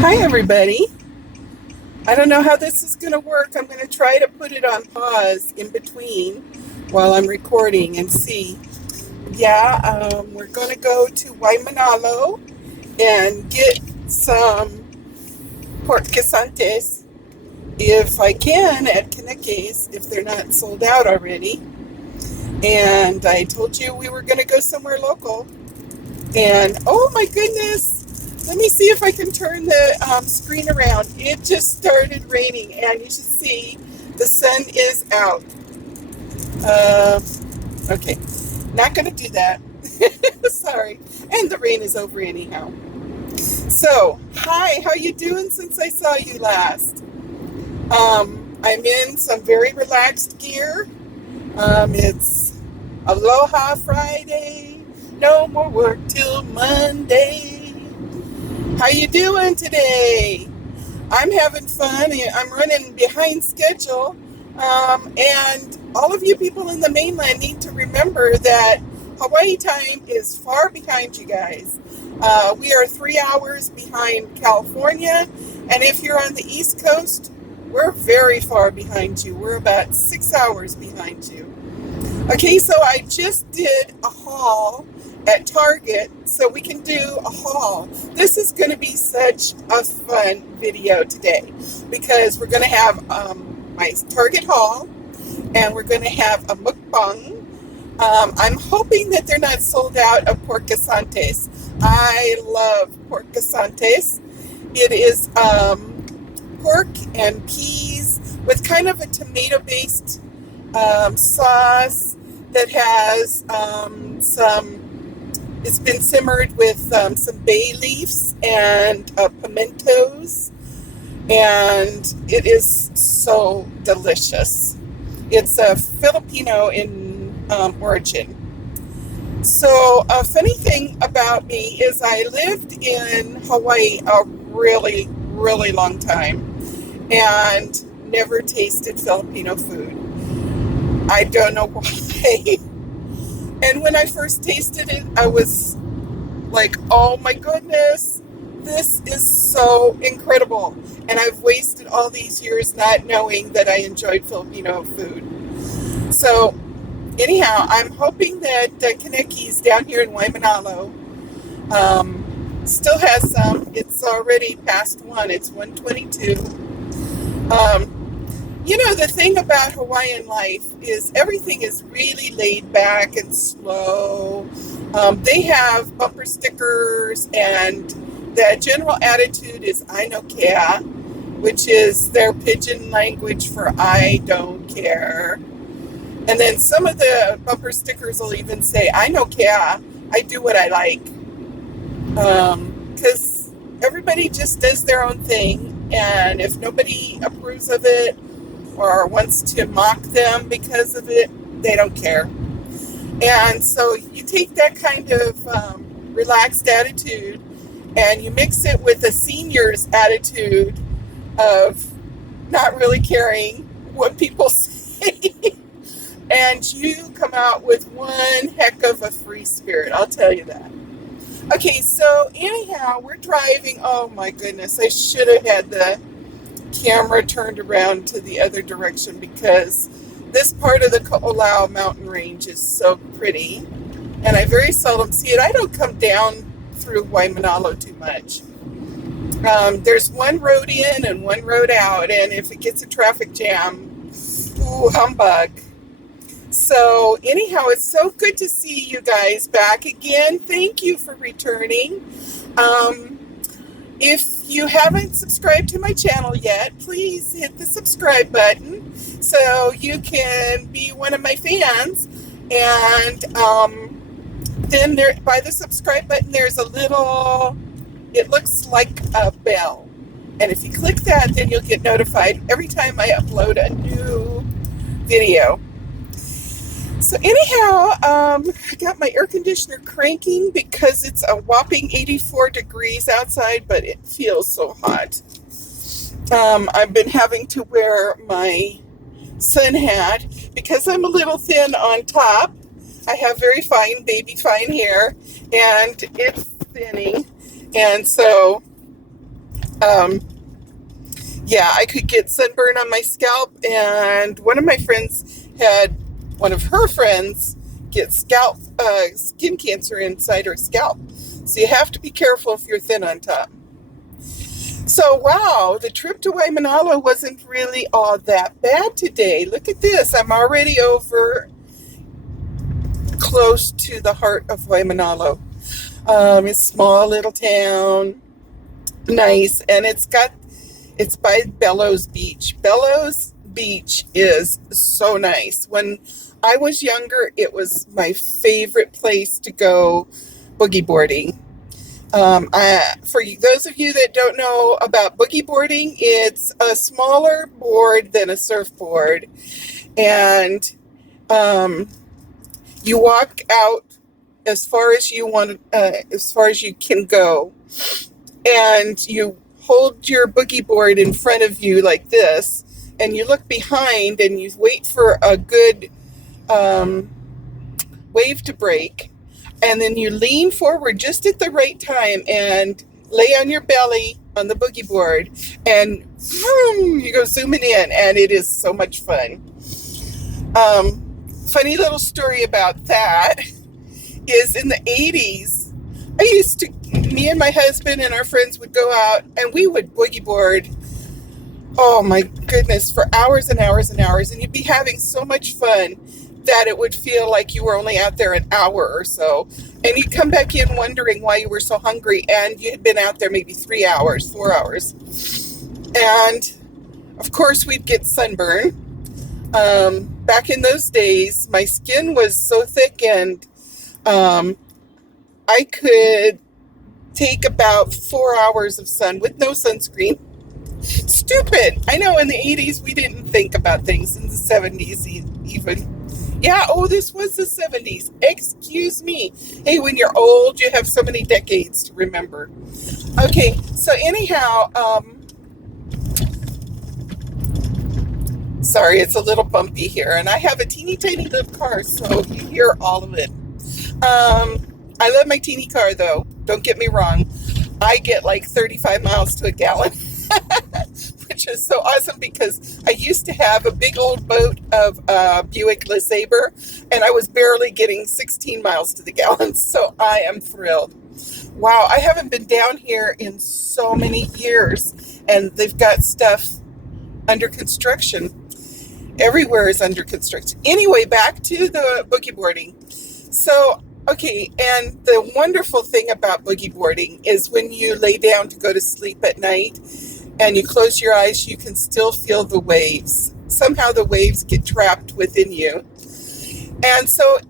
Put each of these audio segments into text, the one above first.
Hi, everybody. I don't know how this is going to work. I'm going to try to put it on pause in between while I'm recording and see. We're going to go to Waimanalo and get some pork quesantes if I can at Kaneke's, if they're not sold out already. And I told you we were going to go somewhere local. And oh my goodness, let me see if I can turn the screen around. It just started raining, and you should see the sun is out. Okay, not going to do that. Sorry. And the rain is over anyhow. So, hi, how you doing since I saw you last? I'm in some very relaxed gear. It's Aloha Friday. No more work till Monday. How you doing today? I'm having fun. I'm running behind schedule. And all of you people in the mainland need to remember that Hawaii time is far behind you guys. We are 3 hours behind California. And if you're on the East Coast, we're very far behind you. We're about 6 hours behind you. Okay, so I just did a haul at Target, so we can do a haul. This is going to be such a fun video today because we're going to have my Target haul, and we're going to have a mukbang. I'm hoping that they're not sold out of pork quesantes. I love pork quesantes. It is pork and peas with kind of a tomato-based sauce that has it's been simmered with some bay leaves and pimentos, and it is so delicious. It's a Filipino in origin. So a funny thing about me is I lived in Hawaii a really, really long time and never tasted Filipino food. I don't know why. And when I first tasted it, I was like, oh my goodness, this is so incredible. And I've wasted all these years not knowing that I enjoyed Filipino food. So anyhow, I'm hoping that Kaneke's down here in Waimanalo still has some. It's already past 1. It's 1:22. The thing about Hawaiian life is everything is really laid back and slow. They have bumper stickers, and the general attitude is "I no care," which is their pidgin language for "I don't care." And then some of the bumper stickers will even say, "I no care, I do what I like." Because everybody just does their own thing, and if nobody approves of it or wants to mock them because of it, they don't care. And so you take that kind of relaxed attitude and you mix it with a senior's attitude of not really caring what people say, and you come out with one heck of a free spirit, I'll tell you that. Okay, so anyhow, we're driving. Oh my goodness, I should have had the camera turned around to the other direction because this part of the Ko'olau mountain range is so pretty, and I very seldom see it. I don't come down through Waimanalo too much. There's one road in and one road out, and if it gets a traffic jam, ooh, humbug. So anyhow, it's so good to see you guys back again. Thank you for returning. If you haven't subscribed to my channel yet, please hit the subscribe button so you can be one of my fans. And then there, by the subscribe button, there's a little, it looks like a bell. And if you click that, then you'll get notified every time I upload a new video. So anyhow, I got my air conditioner cranking because it's a whopping 84 degrees outside, but it feels so hot. I've been having to wear my sun hat because I'm a little thin on top. I have very fine, baby fine hair, and it's thinning. And so Um, yeah, I could get sunburn on my scalp, and one of her friends get skin cancer inside her scalp. So you have to be careful if you're thin on top. So, wow, the trip to Waimanalo wasn't really all that bad today. Look at this. I'm already over close to the heart of Waimanalo. It's a small little town, nice, and it's by Bellows Beach. Bellows Beach is so nice. When I was younger, it was my favorite place to go boogie boarding. For those of you that don't know about boogie boarding, it's a smaller board than a surfboard, and you walk out as far as as far as you can go, and you hold your boogie board in front of you like this, and you look behind and you wait for a good wave to break, and then you lean forward just at the right time and lay on your belly on the boogie board, and vroom, you go zooming in, and it is so much fun. Funny little story about that is in the 80s, me and my husband and our friends would go out and we would boogie board, oh my goodness, for hours and hours and hours, and you'd be having so much fun that it would feel like you were only out there an hour or so, and you'd come back in wondering why you were so hungry, and you had been out there maybe 3 hours, 4 hours, and of course we'd get sunburn. Back in those days, my skin was so thick, and I could take about 4 hours of sun with no sunscreen. Stupid. I know in the 80s we didn't think about things, in the 70s even. Yeah, oh, this was the 70s. Excuse me. Hey, when you're old, you have so many decades to remember. Okay, so anyhow, sorry, it's a little bumpy here, and I have a teeny tiny little car, so you hear all of it. I love my teeny car, though. Don't get me wrong. I get like 35 miles to a gallon, which is so awesome because I used to have a big old boat of Buick LeSabre, and I was barely getting 16 miles to the gallon, so I am thrilled. Wow, I haven't been down here in so many years, and they've got stuff under construction. Everywhere is under construction. Anyway, back to the boogie boarding. So, okay, and the wonderful thing about boogie boarding is when you lay down to go to sleep at night and you close your eyes, you can still feel the waves. Somehow the waves get trapped within you. And so,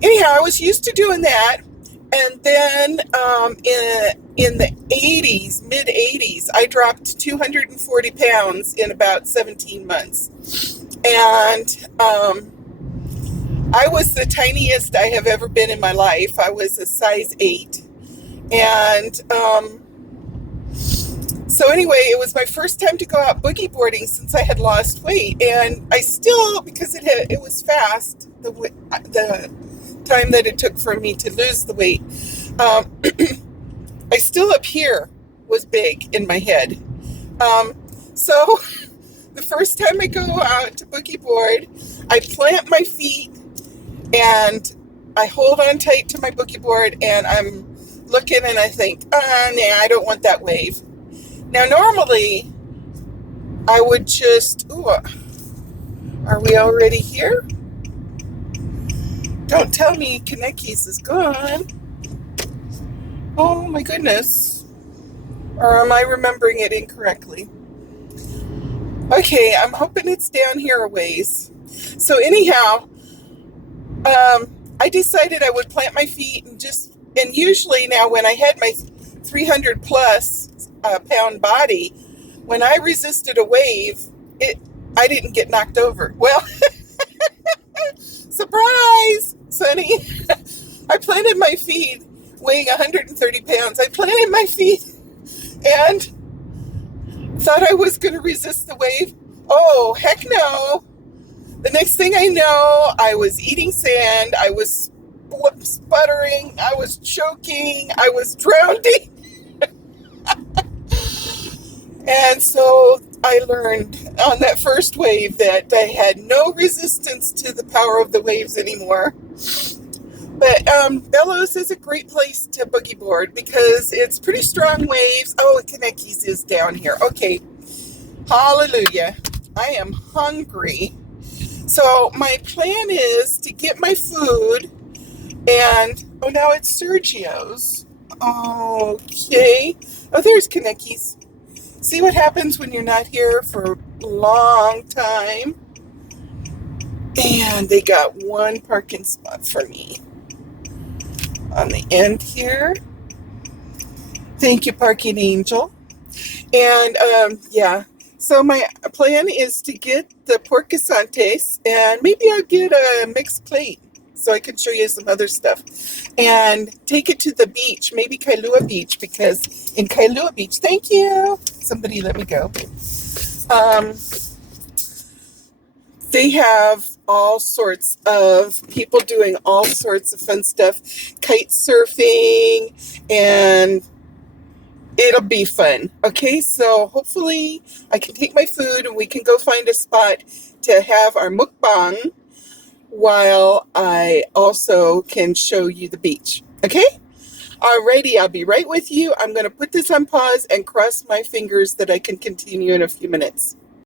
anyhow, I was used to doing that. And then in the 80s, mid 80s, I dropped 240 pounds in about 17 months. And I was the tiniest I have ever been in my life. I was a size 8. And so anyway, it was my first time to go out boogie boarding since I had lost weight. And I still, because it was fast, the time that it took for me to lose the weight, I still up here was big in my head. So the first time I go out to boogie board, I plant my feet and I hold on tight to my boogie board, and I'm looking and I think, nah, I don't want that wave. Now, normally I would just, are we already here? Don't tell me Kanekis is gone. Oh my goodness. Or am I remembering it incorrectly? Okay, I'm hoping it's down here a ways. So anyhow, I decided I would plant my feet and usually now when I had my 300 plus pound body, when I resisted a wave, I didn't get knocked over. Well, surprise, Sonny. I planted my feet weighing 130 pounds. I planted my feet and thought I was going to resist the wave. Oh, heck no. The next thing I know, I was eating sand. I was sputtering. I was choking. I was drowning. And so I learned on that first wave that I had no resistance to the power of the waves anymore. But Bellows is a great place to boogie board because it's pretty strong waves. Oh, Kanekis is down here. Okay, hallelujah. I am hungry. So my plan is to get my food and, oh, now it's Sergio's. Okay. Oh, there's Kanekis. See what happens when you're not here for a long time? And they got one parking spot for me on the end here. Thank you, Parking Angel. And yeah, so my plan is to get the pork asantes and maybe I'll get a mixed plate so I can show you some other stuff and take it to the beach, maybe Kailua Beach, because in Kailua Beach, thank you. Somebody let me go. They have all sorts of people doing all sorts of fun stuff, kite surfing, and it'll be fun. Okay, so hopefully I can take my food and we can go find a spot to have our mukbang while I also can show you the beach. Okay? Alrighty, I'll be right with you. I'm going to put this on pause and cross my fingers that I can continue in a few minutes.